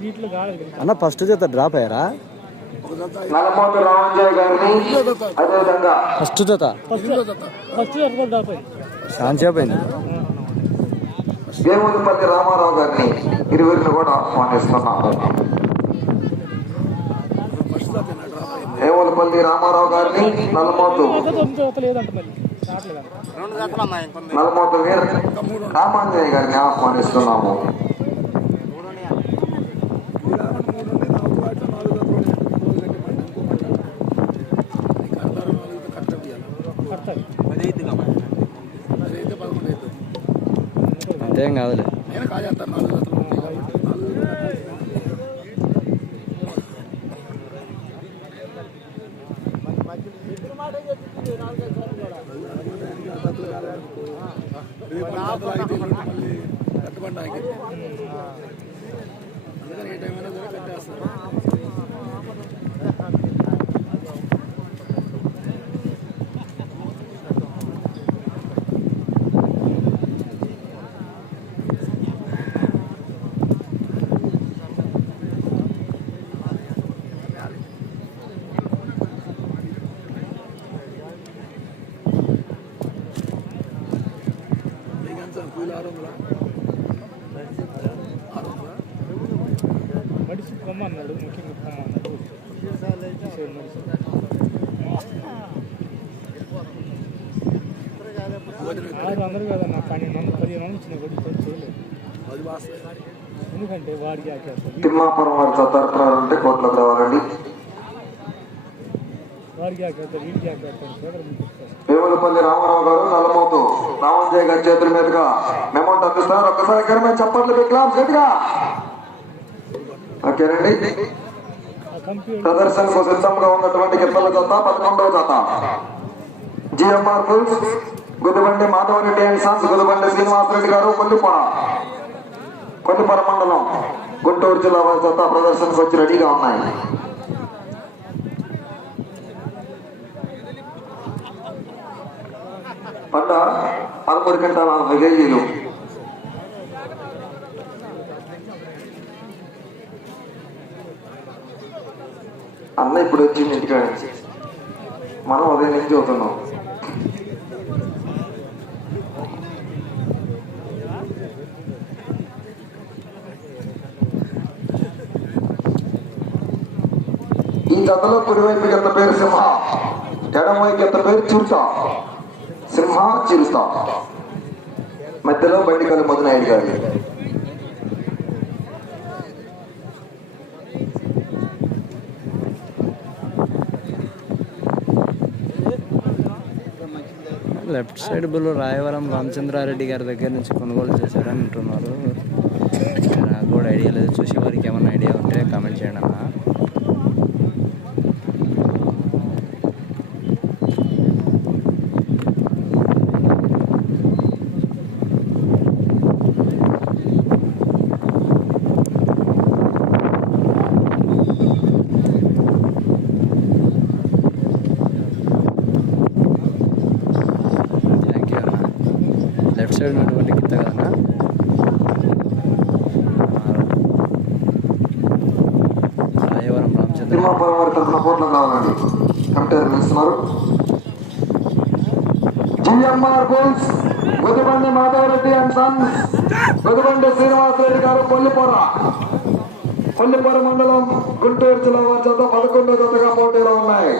వీటిలో కాదు అన్న ఫస్ట్ జత డ్రాప్ అయ్యారా? ఫస్ట్ జత శాంతిసేపు అయింది రామారావు గారిని ఇరువురిని కూడా ఆహ్వానిస్తున్నాము వేములపల్లి రామారావు గారిని నలమోతు తొమ్మిది వత లేదంట గారిని ఆహ్వానిస్తున్నాము అంతేం కాదులే మడిసి నాలుగు అన్నాడు ముఖ్యంగా. ఆరు అందరు కదన్న పన్నెండు వందలు పదిహేను వందలు ఇచ్చిన కూడా ఇప్పుడు చేయలేదు ఎందుకంటే వాడికి తిమ్మాపురం వారి కోట్లోకి రావాలండి. వేములపల్లి రామారావు గారు నల్లమోతు రామంజయ్ గారి చేతుల మీదుగా అమౌంట్ అందిస్తారు. ఒక్కసారి గరిమే చప్పట్లు పెట్టాం గట్టిగా ఓకేనండి. ప్రదర్శనకు సిద్ధంగా ఉన్నటువంటి గిప్పల జత పదకొండవ జత. GMR bulls Gudibandi Madhava Reddy and sons Gudibandi Srinivasa Reddy garu Kollipara Kollipara మండలం గుంటూరు జిల్లా వారి జత ప్రదర్శనకు వచ్చి రెడీగా ఉన్నాయి. పంట పదమూడు గంటల నలభై కేజీలు. ఇప్పుడు వచ్చింది ఇంటికాడ నుంచి మనం ఉదయం నుంచి చదువుతున్నాం. ఈ జతలో కుడివైపు గత పేరు సింహ? ఎడమవైపు గత పేరు చిరుత సింహ చిరుత మధ్యలో Bandikalli Madhu Naidu garu left side bull Rayavaram Ramachandra Reddy గారి దగ్గర నుంచి కొనుగోలు చేశారని అంటున్నారు. నాకు కూడా ఐడియా లేదు. చూసే వారికి ఏమైనా ఐడియా ఉంటే కామెంట్ చేయండి అన్న థ్యాంక్ యూ అన్న లెఫ్ట్ సైడ్ ఉన్నటువంటి గిత్త కదన్నా రాయవరం రామచంద్ర తిమ్మాపురం వారి తరఫున కోట్లు కావాలండి కమిటీ నిలుస్తున్నారు CMR goals Gudibandi Madhava Reddy and sons Gudibandi Srinivasa Reddy garu Kollipara Kollipara మండలం గుంటూరు జిల్లా వారి చేత పదకొండో జతగా పోటీలో ఉన్నాయి.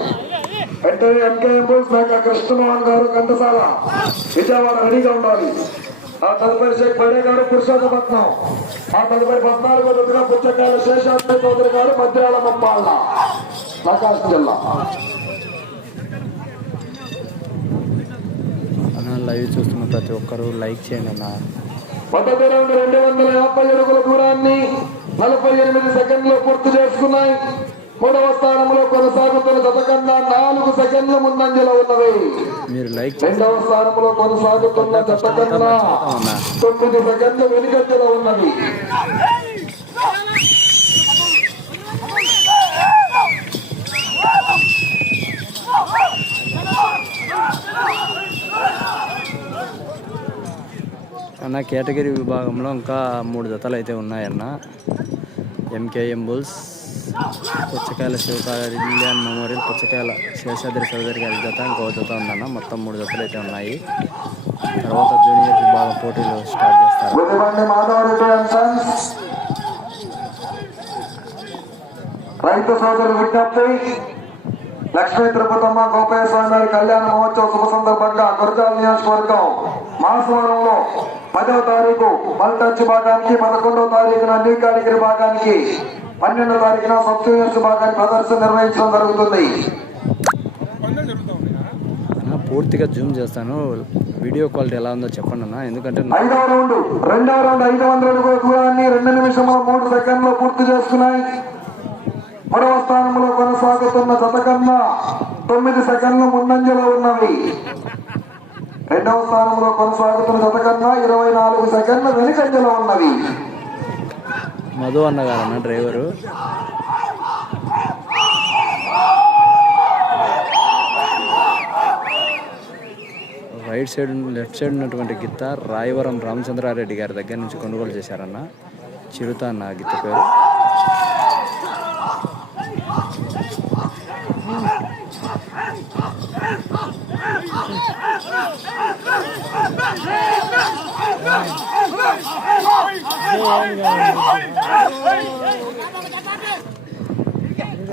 వెంటనే ఎంకేఎం బుల్స్ మేక కృష్ణమోహన్ గారు ఘంటసాల విజయవాడ రెడీగా ఉండాలి. ఆ తదుపరి షేక్ బడే గారు పురుషోత్తపట్నం ఆ తదుపరి పద్నాలుగో జతగా పుచ్చకాయల శేషాద్రి చౌదరి గారు మధ్యాల మప్పాళ్ళ ప్రకాశం జిల్లా అన్న లైవ్ చూస్తున్న ప్రతి ఒక్కరూ లైక్ చేయండి అన్న. మొదటి రౌండ్ రెండు వందల యాభై అడుగుల దూరాన్ని నలభై ఎనిమిది సెకండ్లు పూర్తి చేసుకున్నాయి. మూడవ స్థానంలో కొనసాగుతున్న గత కన్నా నాలుగు సెకండ్ల ముందంజలో ఉన్నవి. మీరు లైక్ రెండవ స్థానంలో కొనసాగుతున్న జత కన్నా తొమ్మిది సెకండ్లు వెనుకంజలో ఉన్నవి. అన్న కేటగిరీ విభాగంలో ఇంకా మూడు జతలు అయితే ఉన్నాయన్న MKM bulls Puchakayala Sivakaryan memorial Puchakayala Seshadri Chowdary గారి జత ఇంకో జత ఉందన్న. మొత్తం మూడు జతలు అయితే ఉన్నాయి. తర్వాత జూనియర్ విభాగం పోటీలు స్టార్ట్ చేస్తారు. రైతు సోదరుల విజ్ఞప్తి. లక్ష్మీ తిరుపతమ్మ గోపయ్య స్వామి వారి కళ్యాణ మహోత్సవ శుభ సందర్భంగా గురజాల నియోజకవర్గం మాసవరంలో పదవ తారీఖు మల్టచ్ భాగానికి పదకొండవ తారీఖున న్యూ కేటగిరీ భాగానికి పన్నెండవ తారీఖున సబ్ జూనియర్స్ భాగానికి ప్రదర్శన నిర్వహించడం జరుగుతుంది. అన్న పూర్తిగా జూమ్ చేస్తాను. వీడియో క్వాలిటీ ఎలా ఉందో చెప్పండి అన్న. ఎందుకంటే ఐదవ రౌండ్ రెండవ రౌండ్ ఐదు వందల దూరాన్ని రెండు నిమిషముల మూడు సెకండ్లు పూర్తి చేసుకున్నాయి మూడవ స్థానంలో కొనసాగుతున్న జత కన్నా తొమ్మిది సెకండ్లు ముందంజలో ఉన్నవి. రెండవ స్థానంలో కొనసాగుతున్న జత కన్నా ఇరవై నాలుగు సెకండ్ల వెనుకంజలో ఉన్నవి. మధు అన్న గారన్న driver? Right side left side ఉన్నటువంటి గిత్త రాయవరం రామచంద్రారెడ్డి గారి దగ్గర నుంచి కొనుగోలు చేశారన్న. చిరుత అన్న గిత్త పేరు.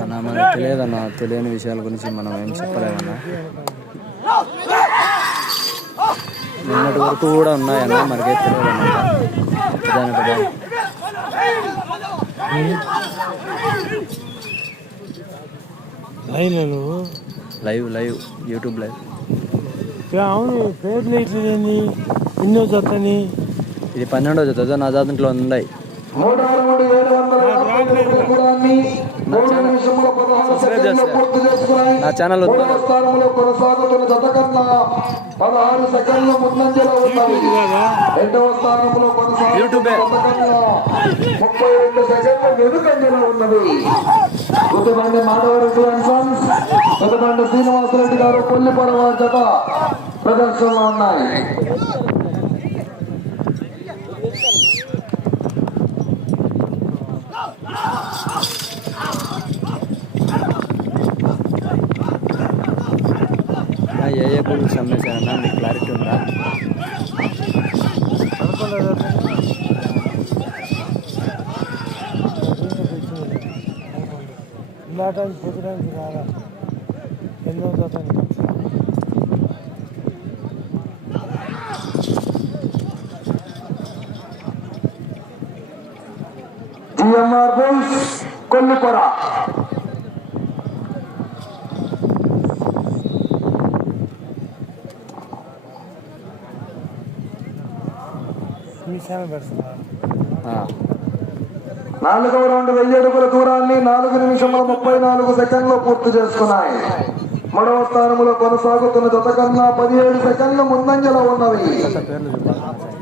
అన్న మనకు తెలియదన్న తెలియని విషయాల గురించి మనం ఏం చెప్పలేమన్నా. నిన్నటి వరకు కూడా ఉన్నాయన్న మనకే దాని నువ్వు. Live live YouTube live. అవును పేర్లు ఇట్లేని ఎన్నో జతని ఇది పన్నెండో జత నా దాంట్లో ఉన్నాయి నా ఛానల్ ఉంది. మూడవ స్థానంలో కొనసాగుతున్న జత కన్నా పదహారు సెకండ్లు ముందంజలో ఉన్నవి రెండవ స్థానంలో కొనసాగుతున్న యూట్యూబే. జత కన్నా ముప్పై రెండు సెకండ్లు వెనుకంజలో ఉన్నవి కొద్దిమంది మాధవరెడ్డి అండ్ సన్స్ కొద్దిమంది శ్రీనివాసరెడ్డి గారు కొల్లిపడవ జత ప్రదర్శనలో ఉన్నాయి నా ఏ ఏ బుల్స్ అమ్మేశారన్నా మీకు క్లారిటీ ఉందా ఇందాటానికి పొద్దుడానికి రాలా ఎన్నో జతని జిఎంఆర్ బుల్స్ కొల్లిపొర మీ ఛానల్ పెడుతున్నారు ఆ, నాలుగవ రౌండ్ వెయ్యి అడుగుల దూరాన్ని నాలుగు నిమిషముల ముప్పై నాలుగు సెకండ్లు పూర్తి చేసుకున్నాయి. మూడవ స్థానంలో కొనసాగుతున్న జత కన్నా పదిహేడు సెకండ్లు ముందంజలో ఉన్నవి.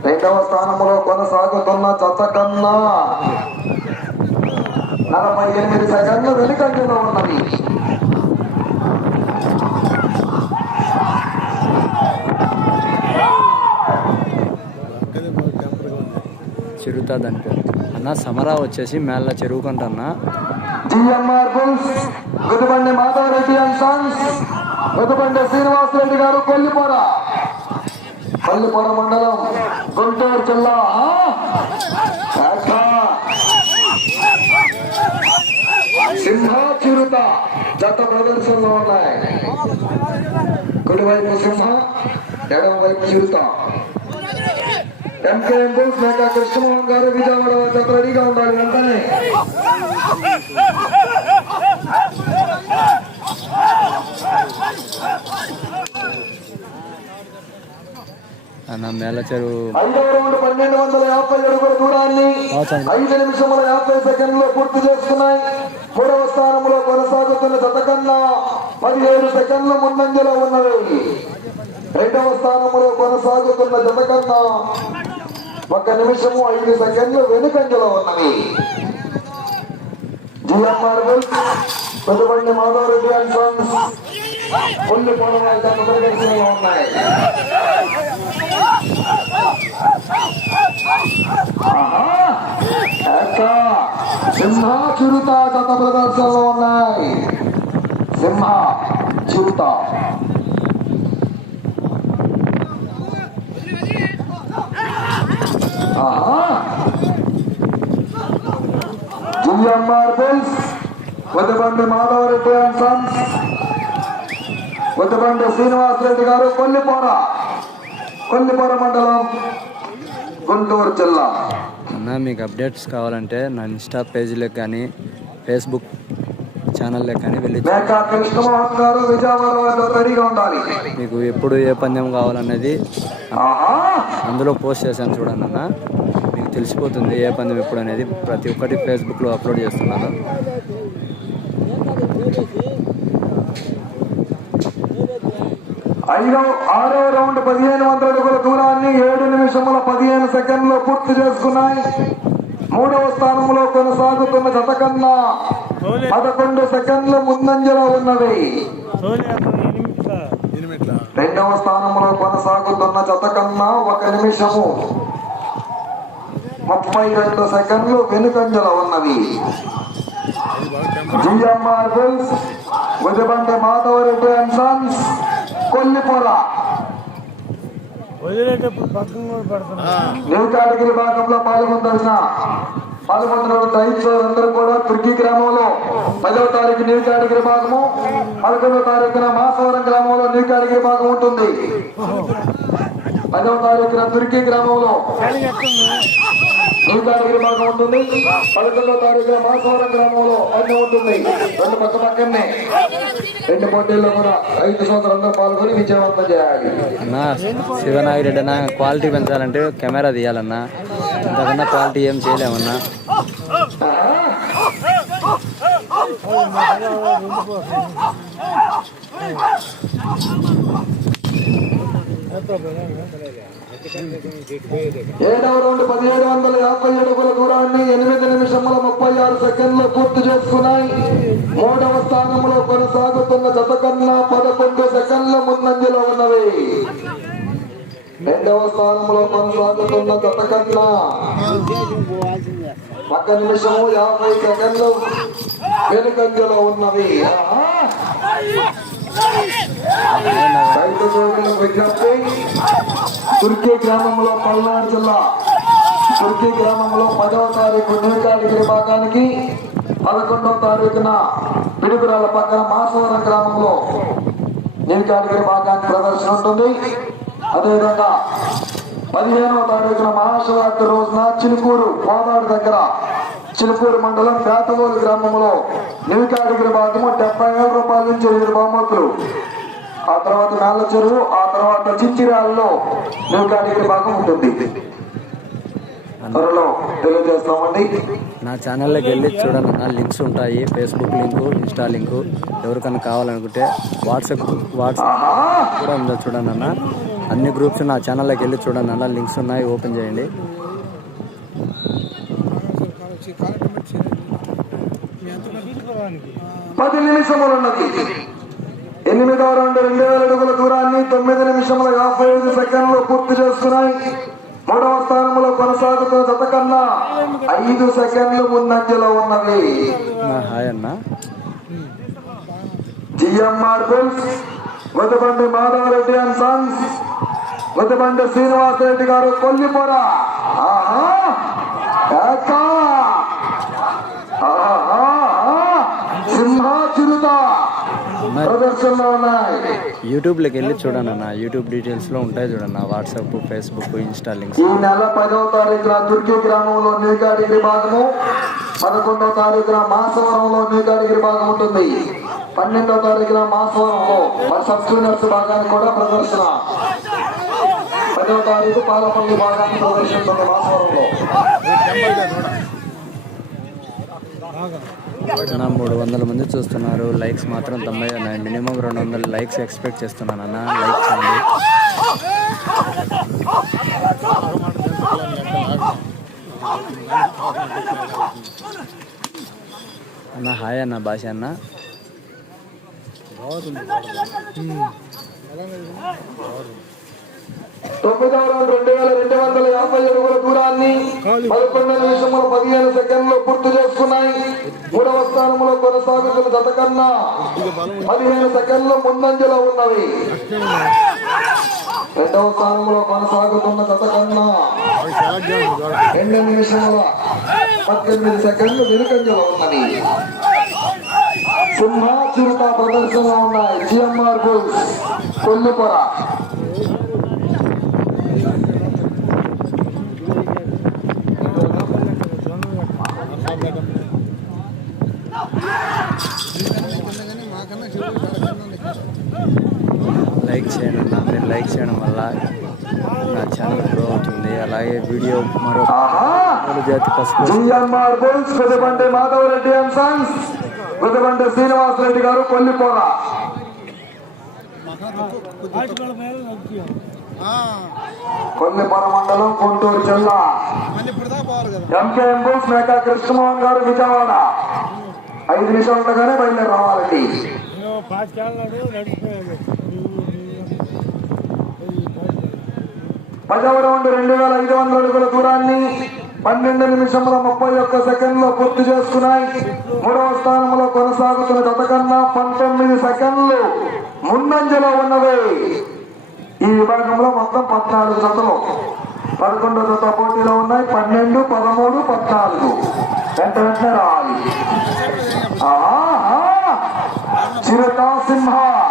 రెండవ స్థానంలో కొనసాగుతున్న జత కన్నా నలభై ఎనిమిది సెకండ్లు వెనుకంజలో ఉన్నవి. చిరుత దాని పేరు అన్న సమరా వచ్చేసి మేళ్ళ చెరువుకుంటన్నా. GMR bulls Gudibandi Madhava Reddy and sons Gudibandi Srinivasa Reddy garu Kollipara. Kollipara మండలం గుంటూరు జిల్లా. ఆ? శాఖ. సింహ చిరుత జత ప్రదర్శనలో ఉన్నాయి. కుడివైపు సింహ ఎడమ వైపు చిరుత. ఎంకేఎం బుల్స్ మేక కృష్ణమోహన్ గారు విజయవాడ జత రెడీగా ఉండాలి వెంటనే. అన్న చెరువు పన్నెండు వందల యాభై అడుగుల దూరాన్ని అవసరం. ఐదు నిమిషముల యాభై సెకండ్లు పూర్తి చేసుకున్నాయి. మూడవ స్థానంలో కొనసాగుతున్న పదిహేడు సెకండ్ల ముందంజలో ఉన్నవి. రెండవ స్థానంలో కొనసాగుతున్న జత కన్నా ఒక నిమిషము ఐదు సెకండ్లు వెనుకంజలో ఉన్నవి. GMR Peddabandi Madhava Reddy and sons కొన్ని పొలం ఉన్నాయి. సింహ చిరుత గత ప్రదర్శనలో ఉన్నాయి. సింహ చిరుత. GM R bulls Vaddabandi Madhava Reddy and sons Vaddabandi Srinivasa Reddy garu Kollipara Kollipara మండలం గుంటూరు జిల్లా అన్న మీకు అప్డేట్స్ కావాలంటే నా ఇన్స్టా పేజీలకు కానీ ఫేస్బుక్ ఛానల్లోకి కానీ వెళ్ళి మేకా ఎప్పుడు ఏ పందెం కావాలనేది అందులో పోస్ట్ చేశాను చూడండి అన్న. మీకు తెలిసిపోతుంది ఏ పందెం ఎప్పుడు అనేది. ప్రతి ఒక్కటి ఫేస్బుక్లో అప్లోడ్ చేస్తున్నాను. ఐదో ఆరో రౌండ్ పదిహేను వందల అడుగుల దూరాన్ని ఏడు నిమిషముల పదిహేను సెకండ్లు పూర్తి చేసుకున్నాయి. మూడవ స్థానంలో కొనసాగుతున్న జత కన్నా పదకొండు సెకండ్లు ముందంజలో ఉన్నవి. రెండవ స్థానంలో కొనసాగుతున్న జత కన్నా ఒక నిమిషము ముప్పై రెండు సెకండ్లు వెనుకంజలో ఉన్నవి. GMR bulls Udabandi Madhava Reddy and sons Kollipara. వదిలేటప్పుడు పక్కన కూడా విభాగంలో పాల్గొందలిసిన పాల్గొంటున్న రైతులందరూ కూడా తుర్కీ గ్రామంలో పదవ తారీఖు న్యూ నీలకాటగిరి విభాగము పదకొండవ తారీఖున మాసవరం గ్రామంలో న్యూ నీలకాటగిరి భాగం ఉంటుంది. పదవ తారీఖున తుర్కీ గ్రామంలో న్యూ నీలకాటగిరి విభాగం ఉంటుంది. పదకొండవ తారీఖున మాసవరం గ్రామంలో అన్నీ ఉంటుంది. రెండు పక్క పక్కనే. రెండు పోటీల్లో కూడా ఐదు సోదరులందరూ పాల్గొని విజయవంతం చేయాలి. అన్న శివనాగిరెడ్డి క్వాలిటీ పెంచాలంటే కెమెరా తీయాలన్నా. ఇంతకన్నా క్వాలిటీ ఏం చేయలేమన్నా ఏడవ రౌండ్ పదిహేడు వందల యాభై అడుగుల దూరాన్ని ఎనిమిది నిమిషముల ముప్పై ఆరు సెకండ్లు పూర్తి చేసుకున్నాయి. మూడవ స్థానంలో కొనసాగుతున్న జత కన్నా పదకొండు సెకండ్ల ముందంజలో ఉన్నవి. రెండవ స్థానంలో కొనసాగుతున్న గత కన్నా ఒక నిమిషము యాభై సెకండ్లు వెనుకంజలో ఉన్నవి. రైతు సోదరులకు విజ్ఞప్తి తుర్కీ గ్రామంలో పల్నాడు జిల్లా తుర్కీ గ్రామంలో పదవ తారీఖు నీకాడిగిరి విభాగానికి పదకొండవ తారీఖున పిడుగురాల పక్కన మాసవరం గ్రామంలో నీకాడిగిరి భాగానికి ప్రదర్శన ఉంటుంది. అదేవిధంగా పదిహేనవ తారీఖున మహాశివరాత్రి రోజున చిలుకూరు కోదాడు దగ్గర చిలుకూరు మండలం పేతగోలు గ్రామంలో నీకాడిగిరి భాగము డెబ్బై వేల రూపాయల నుంచి ఎనిమిది బహుమతులు. ఆ తర్వాత మేళ్ళ చెరువు ఆ తర్వాత చిచ్చిరాల్లో నీకాడిగిరి భాగం ఉంటుంది. త్వరలో తెలియజేస్తామండి. నా ఛానల్లోకి వెళ్ళి చూడండి. అన్న లింక్స్ ఉంటాయి. ఫేస్బుక్ లింకు ఇన్స్టా లింకు ఎవరికైనా కావాలనుకుంటే వాట్సాప్ వాట్సాప్ కూడా ఉందో చూడండి అన్న. అన్ని గ్రూప్స్ నా ఛానల్లోకి వెళ్ళి చూడండి. అన్న లింక్స్ ఉన్నాయి ఓపెన్ చేయండి. పది నిమిషములు ఉన్నది. ఎనిమిదవ రెండు రెండు వేల అడుగుల దూరాన్ని తొమ్మిది నిమిషముల యాభై ఐదు సెకండ్లు పూర్తి చేస్తున్నాయి. మూడవ స్థానంలో కొనసాగుతున్న జత కన్నా ఐదు సెకండ్లు ముందంజలో ఉన్నది. GMR bulls Vadabandi Madhava Reddy and sons. Vadabandi Srinivasa Reddy garu Kollipara. ఉన్నాయి. యూట్యూబ్లోకి వెళ్ళి చూడండి అన్న యూట్యూబ్ డీటెయిల్స్లో ఉంటాయి చూడండి వాట్సాప్ ఫేస్బుక్ ఇన్స్టా లింక్స్. ఈ నెల పదవ తారీఖున తుర్కీ గ్రామంలో నీగాడిగిరి భాగము పదకొండవ తారీఖున మాసవరంలో నీగాడిగిరి భాగం ఉంటుంది. పన్నెండవ తారీఖున మాసవరంలో మన సబ్ జూనియర్స్ భాగానికి కూడా ప్రదర్శన. పదవ తారీఖు పాలపల్లి భాగాన్ని ప్రదర్శిస్తుంది మాసవరంలో నా మూడు వందల మంది చూస్తున్నారు. లైక్స్ మాత్రం తొంభై ఉన్నాయి మినిమం రెండు వందల లైక్స్ ఎక్స్పెక్ట్ చేస్తున్నాను అన్న. లైక్ చేయండి. అన్న హాయ్ అన్న భాష అన్న. తొమ్మిదవ రౌండ్ రెండు వేల రెండు వందల యాభై అడుగుల దూరాన్ని పదకొండు నిమిషముల పదిహేను సెకండ్లు పూర్తి చేసుకున్నాయి మూడవ స్థానంలో కొనసాగుతున్న జత కన్నా పదిహేను సెకండ్లు ముందంజలో ఉన్నవి. రెండవ స్థానంలో కొనసాగుతున్న జత కన్నా రెండు నిమిషముల పద్దెనిమిది సెకండ్లు వెనుకంజలో ఉన్నవి. సింహ చిరుత ప్రదర్శన ఉన్నాయి. జిఎంఆర్ బుల్స్ కొల్లిపొర లైక్ చేయండి లైక్ చేయడం వల్ల నా ఛానల్ గ్రో అవుతుంది. అలాగే వీడియో మరో జాతి అండ్ సన్స్ శ్రీనివాస్ రెడ్డి గారు కొల్లిపోర. కొల్లిపోర మండలం గుంటూరు జిల్లా. MKM bulls Meka Krishnamohan garu Vijayawada. ఐదు నిమిషాలు ఉండగానే బయలుదేరి రావాలండి. పదవ రౌండ్ రెండు వేల ఐదు వందల అడుగుల దూరాన్ని పన్నెండు నిమిషముల ముప్పై ఒక్క సెకండ్లో పూర్తి చేసుకున్నాయి. మూడవ స్థానంలో కొనసాగుతున్న గతకన్నా పంతొమ్మిది సెకండ్లు ముందంజలో ఉన్నవి. ఈ విభాగంలో మొత్తం పద్నాలుగు జతలు. పదకొండో జత పోటీలో ఉన్నాయి. పన్నెండు పదమూడు పద్నాలుగు. వెంట వెంటనే రావాలి. ఆహా! చిరుత సింహ!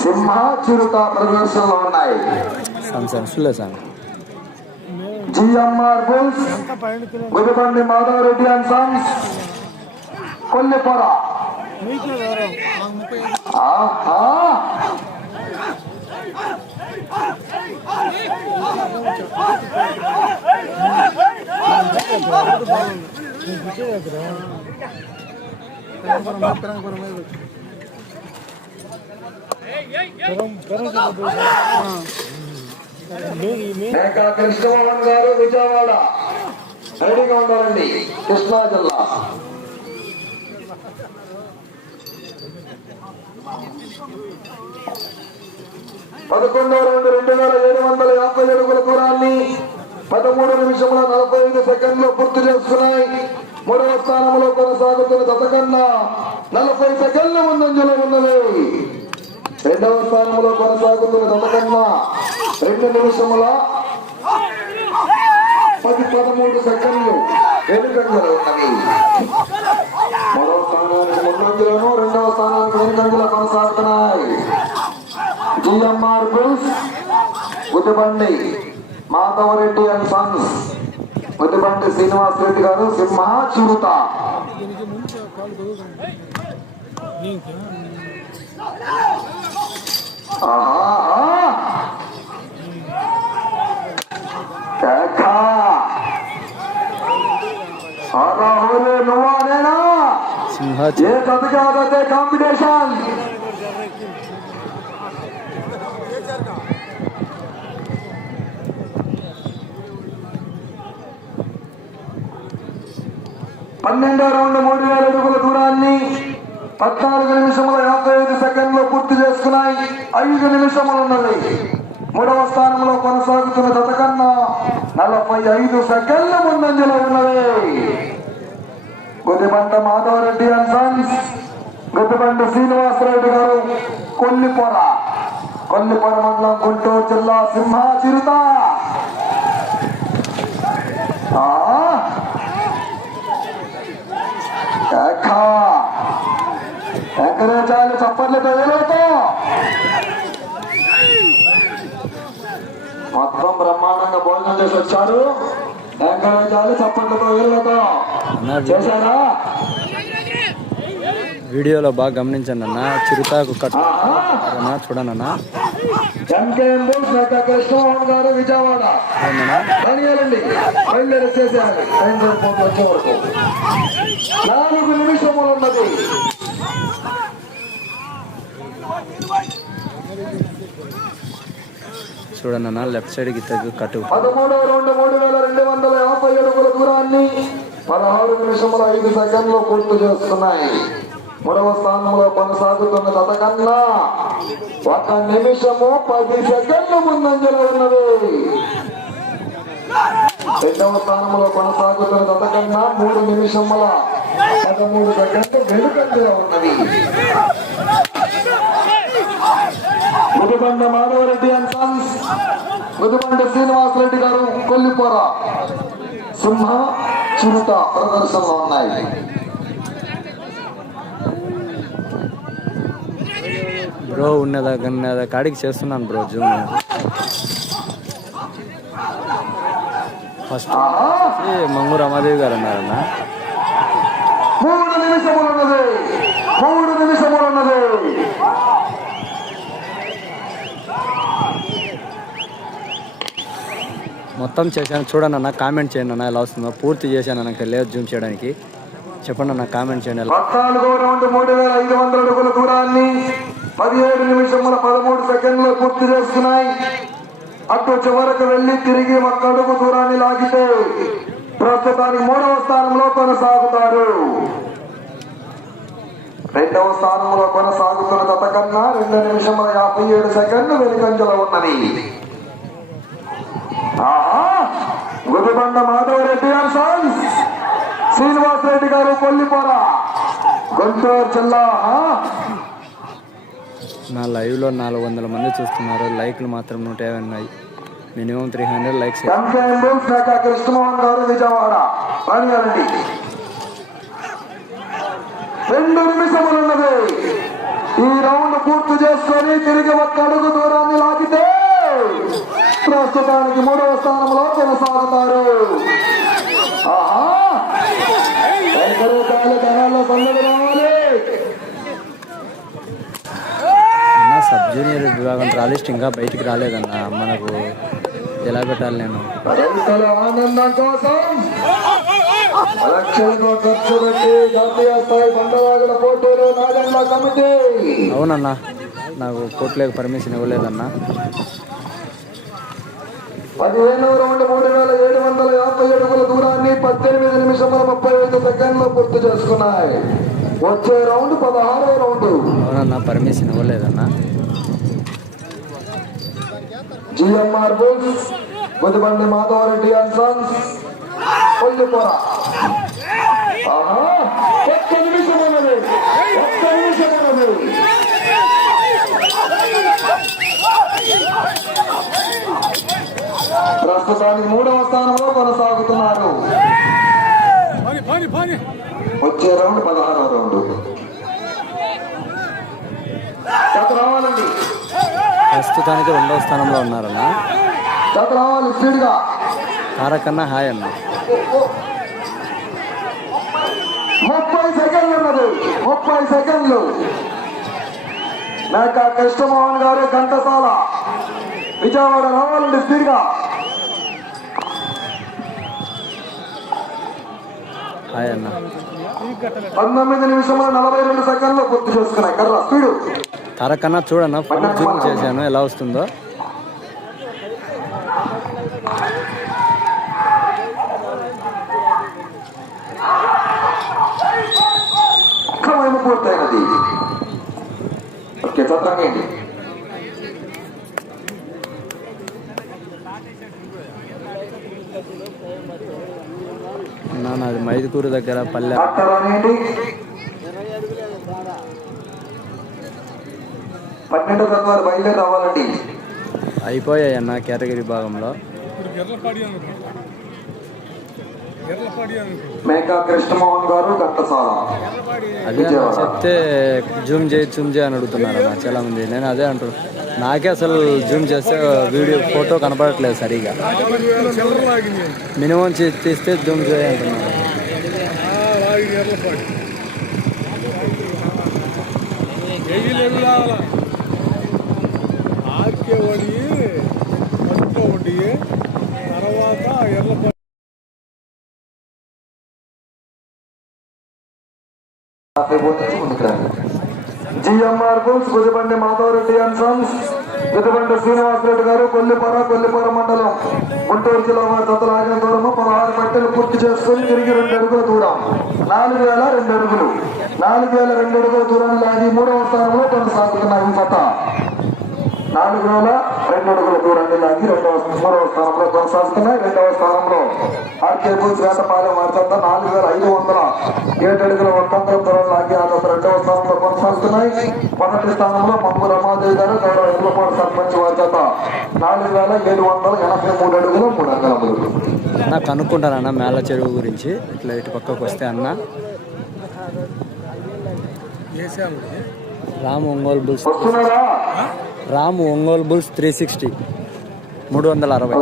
సింహ చిరుత ప్రదర్శనలో ఉన్నాయి సాంగ్ సుల్లే సాంగ్ జిఎంఆర్ బుల్స్ పన్నెండు kilo Gudibandi Madhava Reddy and sons Kollipara మీకే దూరం కృష్ణమోహన్ గారు విజయవాడ. రెడీగా ఉండాలండి. కృష్ణా జిల్లా. పదకొండవ రెండు రెండు వేల ఏడు వందల యాభై అడుగుల దూరాన్ని పదమూడు నిమిషముల నలభై ఐదు సెకండ్లు పూర్తి చేసుకున్నాయి మూడవ స్థానంలో కొనసాగుతున్న జత కన్నా నలభై సెకండ్ల ముందంజలో ఉన్నవి రెండవ స్థానంలో కొనసాగుతున్న జత రెండు నిమిషముల పది పదమూడు సెకండ్లు వెనుకంజలో ఉన్నవి మూడవ స్థానానికి ముందంజలోను రెండవ స్థానానికి వెనుకంజలో కొనసాగుతున్నాయి. GMR bulls Guddibandi Madhava Reddy and sons. Guddibandi Srinivas Reddy garu సింహ చిరుత. ఆహా! కేక! ఆరా హోలే నువ్వా నేనా సింహ ఏ కథకే కాంపిటీషన్ పన్నెండో రౌండ్ మూడు వేల అడుగుల దూరాన్ని పద్నాలుగు నిమిషముల యాభై ఐదు సెకండ్లు పూర్తి చేసుకున్నాయి. ఐదు నిమిషములు ఉన్నది మూడవ స్థానంలో కొనసాగుతున్న జత కన్నా నలభై ఐదు సెకండ్ల ముందంజలో ఉన్నది. గుదిబండ మాధవరెడ్డి అండ్ సన్స్ గుదిబండ శ్రీనివాసరెడ్డి గారు కొల్లిపొర కొల్లిపొర మండలం గుంటూరు జిల్లా సింహ చిరుత ఆ కేక. వెంకటేశాలు చప్పట్లతో వేలవుతో మొత్తం బ్రహ్మాండంగా భోజనం చేసి వచ్చారు. వెంకటేశాలు చప్పట్లతో వేలవుతో చేశారా? వీడియోలో బాగా గమనించండి అన్న. చిరుతాకు కట్టు ఆహా. అన్న చూడండి అన్న కృష్ణమోహన్ గారు విజయవాడ. బయలుదేరి నాలుగు నిమిషములు ఉన్నది. చూడండి అన్న లెఫ్ట్ సైడ్కి తగ్గు కట్టు పదమూడవ రెండు మూడు వేల రెండు వందల యాభై అడుగుల దూరాన్ని పదహారు నిమిషముల ఐదు సెకండ్లు పూర్తి చేస్తున్నాయి. మూడవ స్థానంలో కొనసాగుతున్న గత ఒక నిమిషము పది సెకండ్లు ముందంజలో ఉన్నది. రెండవ స్థానంలో కొనసాగుతున్న జత మూడు నిమిషముల పదమూడు సెకండ్లు వెనుకంజలో ఉన్నది. Mudubanda Madhava Reddy and sons Mudubanda Srinivasa Reddy garu Kollipara. సింహ చిరుత ప్రదర్శనలో ఉన్నాయి. బ్రో ఉన్నదా ఉన్నదా కాడికి చేస్తున్నాను bro zoom. First Manguru Ramadevi garu అన్నారన్న మూడు నిమిషములు ఉన్నది మూడు నిమిషములు ఉన్నది మొత్తం చేశాను. చూడండి అన్న కామెంట్ చేయండి అన్న ఎలా వస్తుందో. పూర్తి చేశాను అన్న లేదు జూమ్ చేయడానికి. చెప్పండి అన్న కామెంట్ చేయండి పద్నాలుగో రౌండ్ మూడు వేల ఐదు వందల అడుగుల దూరాన్ని పదిహేడు నిమిషముల పదమూడు సెకండ్లు పూర్తి చేస్తున్నాయి. అటు చివరకు వెళ్ళి తిరిగి ఒక్క అడుగు దూరాన్ని లాగితే ప్రస్తుతానికి మూడవ స్థానంలో కొనసాగుతారు. రెండవ స్థానంలో కొనసాగుతున్న గత కన్నా రెండు నిమిషముల యాభై ఏడు సెకండ్లు వెనుకంజలో ఉన్నది. ఆహా! Gudibanda Madhava Reddy and sons Srinivas Reddy garu Kollipara. Guntur జిల్లా? నా లైవ్లో నాలుగు వందల మంది చూస్తున్నారు. లైక్లు మాత్రం నూట యాభై ఉన్నాయి. Minimum three hundred likes Krishna Mohan garu Vijayawada. రెండు నిమిషములు ఉన్నది ఈ రౌండ్ పూర్తి చేసుకొని తిరిగి ఒక్క అడుగు దూరాన్ని లాగితే ప్రస్తుతానికి మూడవ స్థానంలో కొనసాగుతారు ఆహా వెంకటేశాల జనాల్లో సందడి రావాలి అన్న సబ్ జూనియర్ విభాగం రాలిస్ట్ ఇంకా బయటికి రాలేదన్న మనకు ఎలా పెట్టాలి నేను? రైతుల ఆనందం కోసం లక్షలుగా ఖర్చు పెట్టి జాతీయ స్థాయి బండవాగుల పోటీలు నాగండ్ల కమిటీ. అవునన్నా నాకు కోర్టులోకి పర్మిషన్ ఇవ్వలేదన్నా. పదిహేను రౌండ్ మూడు వేల ఏడు వందల యాభై అడుగుల దూరాన్ని పద్దెనిమిది నిమిషముల ముప్పై ఐదు సెకండ్లు పూర్తి చేసుకున్నాయి. వచ్చే రౌండ్ పదహారో రౌండ్. అవునన్నా permission ఇవ్వలేదన్నా. GMR bulls Budibandi Madhava Reddy and sons Kollipara. ఒక్క నిమిషం ఉన్నది ఒక్క నిమిషం ఉన్నది. ప్రస్తుతానికి మూడవ స్థానంలో కొనసాగుతున్నారు. వచ్చే రౌండ్ పదహారవ రౌండ్. జత రావాలండి ప్రస్తుతానికి రెండవ స్థానంలో ఉన్నారన్న. కారకన్నా హాయ్ అన్న. ముప్పై సెకండ్లు ఉన్నది. ముప్పై సెకండ్లు. మేక కృష్ణమోహన్ గారు ఘంటసాల. విజయవాడ రావాలండి స్పీడ్గా హాయ్ అన్న. పంతొమ్మిది నిమిషముల నలభై రెండు సెకండ్లు పూర్తి చేసుకున్నాయి. కర్ర స్పీడు. కారకన్నా చూడన్న ఫుల్ జూమ్ చేశాను. ఎలా వస్తుందో? పూర్తయినది. ఓకే అన్న నాది మైదుకూరు దగ్గర పల్లె. పన్నెండు తత్వాలు బయలుదేరి రావాలండి. అయిపోయాయి అన్న కేటగిరీ భాగంలో. మేకా కృష్ణమోహన్ గారు ఘంటసాల అదే అన్న చెప్తే జూమ్ చేయి జూమ్ చేయి అని అడుగుతున్నారు అన్న చాలా మంది. నేను అదే అంటున్నాను నాకే అసలు జూమ్ చేస్తే వీడియో ఫోటో కనపడట్లేదు సరిగా. మినిమం తీస్తే జూమ్ చేయి లేదు రావాలా ఆర్కే వడి ఫస్ట్ ఒకటి తర్వాత ఎర్ర GMR bulls Gujabandi Madhava Reddy and sons Gujabandi Srinivasa Reddy garu Kollipara Kollipara మండలం గుంటూరు జిల్లా వారి జత లాగిన దూరము పదహారు పట్టెలు పూర్తి చేసుకుని తిరిగి రెండు అడుగుల దూరం. నాలుగు వేల రెండు అడుగులు. నాలుగు వేల రెండు అడుగుల దూరం లాగి మూడవ స్థానంలో కొనసాగుతున్నాయి నాలుగు వేల రెండు అడుగుల దూరాన్ని లాగి రెండవ మూడవ స్థానంలో కొనసాగుతున్నాయి. రెండవ స్థానంలో ఆర్కే బుల్స్ వేటపాలెం మార్చంత నాలుగు వేల ఐదు వందల ఏడు అడుగుల ఒక్కొక్క దూరం లాగి ఆ రెండవ స్థానంలో కొనసాగుతున్నాయి. మొదటి స్థానంలో మమ్ము రమాదేవి గారు గౌరవ ఎల్లపాడు సర్పంచ్ వారి నాలుగు వేల ఏడు వందల ఎనభై మూడు అడుగులు మూడు అంగళములు అన్న కనుక్కుంటానన్న మేళ చెరువు గురించి? ఇట్లా ఇటు పక్కకు వస్తే అన్న. రామ్ ఒంగోలు బుల్స్ వస్తున్నారా Ram Ongole bulls three sixty మూడు వందల అరవై.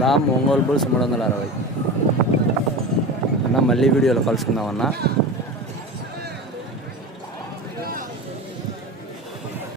రామ్ ఒంగోలు బుల్స్ మూడు వందల అరవై. అన్న మళ్ళీ వీడియోలో కలుసుకుందాం అన్న.